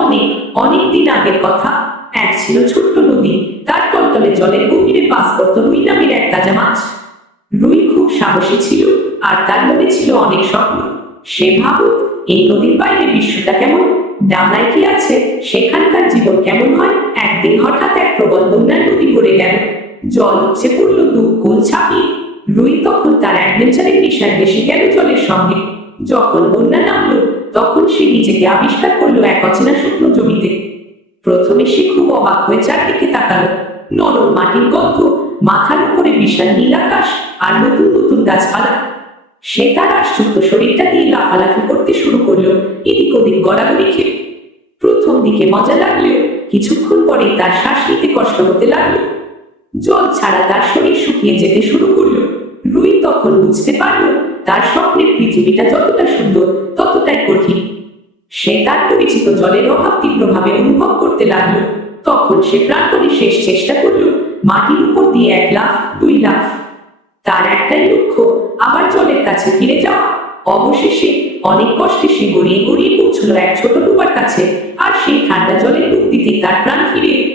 অনেক অনেক দিন আগের কথা। এক ছিল ছোট্ট নদী, তার তলতলে জলের গভীরে বাস করত রুই নামের এক তাজা মাছ। রুই খুব সাহসী ছিল, আর তার মনে ছিল অনেক স্বপ্ন। সে ভাবত, এই নদীর বাইরে বিশ্বটা কেমন, ডাঙায় কি আছে, সেখানকার জীবন কেমন হয়। একদিন হঠাৎ এক প্রবল বন্যায় নদী ভরে গেল, জল উপচে পড়ল দু কোল ছাপিয়ে। রুই তখন তার অ্যাডভেঞ্চারের নেশায় ভেসে গেল জলের সঙ্গে। যখন বন্যা নামলো, তখন সে নিজেকে আবিষ্কার করলো এক অচেনা শুকনো জমিতে। প্রথমে সে খুব অবাক হয়ে চারদিকে তাকালো। নরম মাটির গন্ধ, মাথার উপরে বিশাল নীল আকাশ, আর নতুন নতুন গাছপালা। সে তার আশ্চর্য শরীরটা দিয়ে লাফালাফি করতে শুরু করলো, এদিক ওদিক গড়াগড়ি খেয়ে। প্রথম দিকে মজা লাগলেও কিছুক্ষণ পরেই তার শ্বাস নিতে কষ্ট হতে লাগলো। জল ছাড়া তার শরীর শুকিয়ে যেতে শুরু করলো। রুই তখন বুঝতে পারলো, তার স্বপ্নের পৃথিবীটা যতটা সুন্দর, ততটাই কঠিন। সে তার পরিচিত জলের অভাব তীব্রভাবে অনুভব করতে লাগলো। তখন সে প্রাণপণে শেষ চেষ্টা করলো, মাটির উপর দিয়ে 1 লাফ, 2 লাফ। তার একটাই লক্ষ্য, আবার জলের কাছে ফিরে যাওয়া। অবশেষে অনেক কষ্টে সে গড়িয়ে গড়িয়ে পৌঁছলো এক ছোট ডোবার কাছে, আর সেই ঠান্ডা জলের ডুব দিতেই তার প্রাণ ফিরে এলো।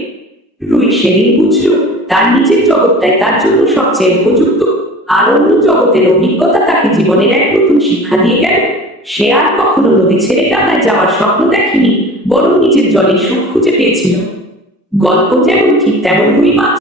রুই সেদিন বুঝলো, তার নিজের জগৎটাই তার জন্য সবচেয়ে উপযুক্ত, আর অন্য জগতের অভিজ্ঞতা তাকে জীবনের এক নতুন শিক্ষা দিয়ে গেল। সে আর কখনো নদী ছেড়ে ডাঙায় যাওয়ার স্বপ্ন দেখেনি, বরং নিজের জলে সুখ খুঁজে পেয়েছিল। গল্প যেমন ঠিক তেমন রুই মাছ।